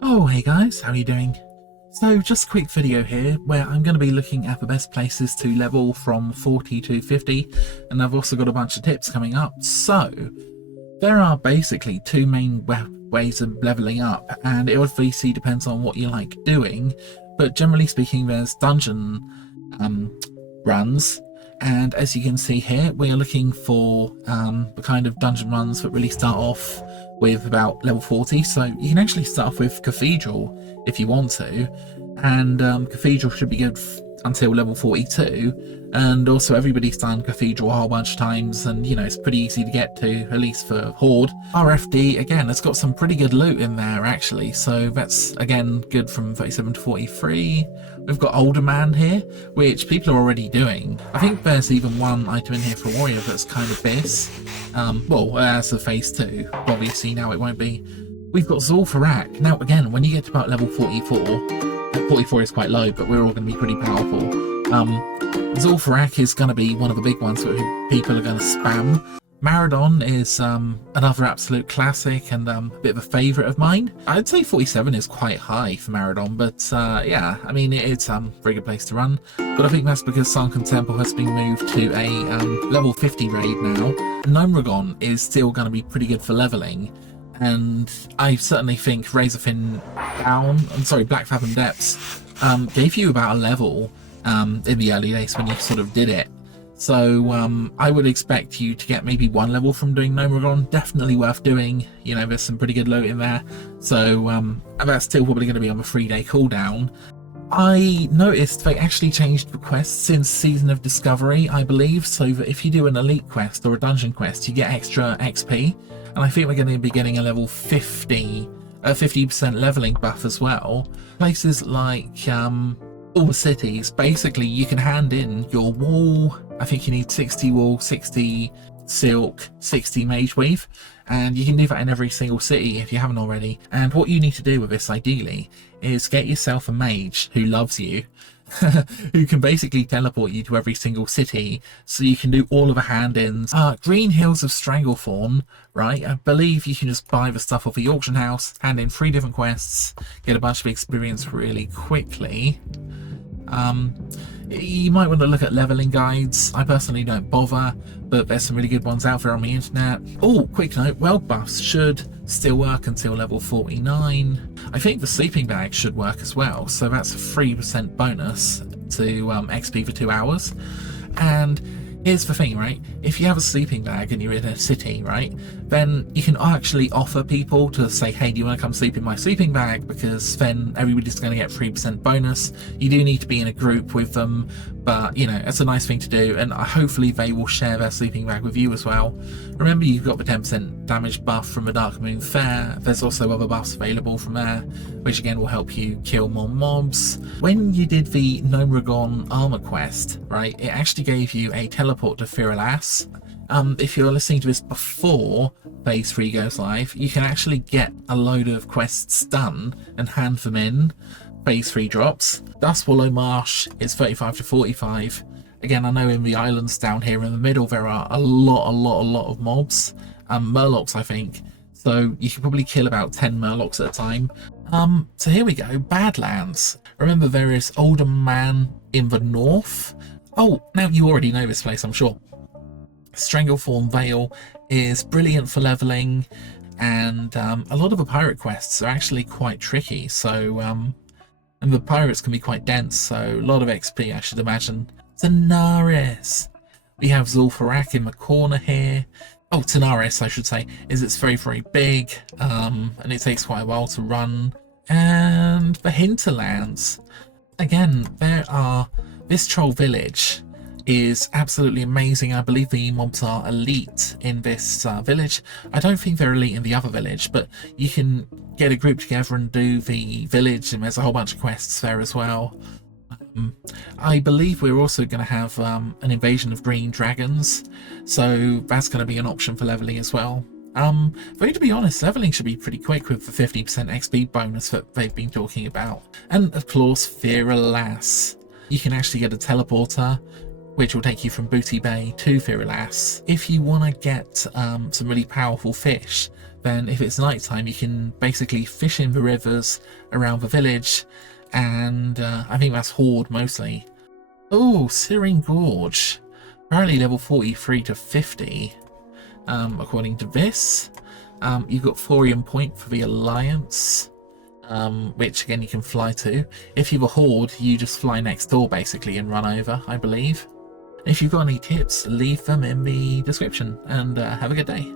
Oh, hey guys, how are you doing? So just a quick video here where I'm going to be looking at the best places to level from 40 to 50, and I've also got a bunch of tips coming up. So there are basically two main ways of leveling up, and it obviously depends on what you like doing, but generally speaking there's dungeon runs, and as you can see here we are looking for the kind of dungeon runs that really start off with about level 40, so you can actually start off with Cathedral if you want to, and Cathedral should be good until level 42, and also everybody's done Cathedral a whole bunch of times, and you know it's pretty easy to get to, at least for Horde. RFD again, it's got some pretty good loot in there actually, so that's again good from 37 to 43. We've got Uldaman here, which people are already doing. I think there's even one item in here for Warrior that's kind of this. Well, as a phase 2, obviously now it won't be. We've got Zul'Farrak. Now again, when you get to about level 44, 44 is quite low, but we're all going to be pretty powerful. Zul'Farrak is going to be one of the big ones that people are going to spam. Maraudon is another absolute classic and a bit of a favourite of mine. I'd say 47 is quite high for Maraudon, but yeah, I mean it's a very good place to run. But I think that's because Sunken Temple has been moved to a level 50 raid now. Gnomeregan is still going to be pretty good for levelling, and I certainly think Razorfen Downs, Black Fathom Depths gave you about a level in the early days when you sort of did it. So I would expect you to get maybe one level from doing Gnomeregan. Definitely worth doing. You know, there's some pretty good loot in there. So that's still probably going to be on a 3-day cooldown. I noticed they actually changed the quests since Season of Discovery, I believe, so that if you do an elite quest or a dungeon quest, you get extra XP. And I think we're going to be getting a level 50, a 50% leveling buff as well. Places like all the cities, basically you can hand in your wool. I think you need 60 wool, 60 silk, 60 mage weave, and you can do that in every single city if you haven't already. And what you need to do with this ideally is get yourself a mage who loves you, who can basically teleport you to every single city, so you can do all of the hand-ins. Green Hills of Stranglethorn, right? I believe you can just buy the stuff off the auction house, hand in 3 different quests, get a bunch of experience really quickly. You might want to look at leveling guides. I personally don't bother, but there's some really good ones out there on the internet. Oh, quick note, world buffs should still work until level 49. I think the sleeping bag should work as well, so that's a 3% bonus to XP for 2 hours. And here's the thing, right? If you have a sleeping bag and you're in a city, right, then you can actually offer people to say, hey, do you want to come sleep in my sleeping bag? Because then everybody's going to get 3% bonus. You do need to be in a group with them, but you know, it's a nice thing to do, and hopefully they will share their sleeping bag with you as well. Remember, you've got the 10% damage buff from the Darkmoon Fair. There's also other buffs available from there, which again will help you kill more mobs. When you did the Gnomeregan armor quest, right, it actually gave you a teleport to Feralas. If you're listening to this before phase 3 goes live, you can actually get a load of quests done and hand them in. Phase 3 drops. Dustwallow Marsh is 35 to 45. Again, I know in the islands down here in the middle there are a lot of mobs. Murlocs, I think. So you can probably kill about 10 Murlocs at a time. So here we go, Badlands. Remember, there is Uldaman in the north. Oh, now you already know this place, I'm sure. Stranglethorn Vale is brilliant for leveling, and a lot of the pirate quests are actually quite tricky, so and the pirates can be quite dense, so a lot of XP I should imagine. Tanaris! We have Zul'Farrak in the corner here. Oh, Tanaris I should say, it's very big, and it takes quite a while to run. And the hinterlands. Again, this troll village is absolutely amazing. I believe the mobs are elite in this village. I don't think they're elite in the other village, but you can get a group together and do the village, and there's a whole bunch of quests there as well. I believe we're also going to have an invasion of green dragons, so that's going to be an option for leveling as well. But to be honest, leveling should be pretty quick with the 50% XP bonus that they've been talking about. And of course, Feralas. You can actually get a teleporter, which will take you from Booty Bay to Feralas. If you want to get some really powerful fish, then if it's nighttime you can basically fish in the rivers around the village, and I think that's Horde mostly. Oh, Searing Gorge. Apparently level 43 to 50, according to this. You've got Thorium Point for the Alliance, which again you can fly to. If you're a Horde, you just fly next door basically and run over, I believe. If you've got any tips, leave them in the description, and have a good day.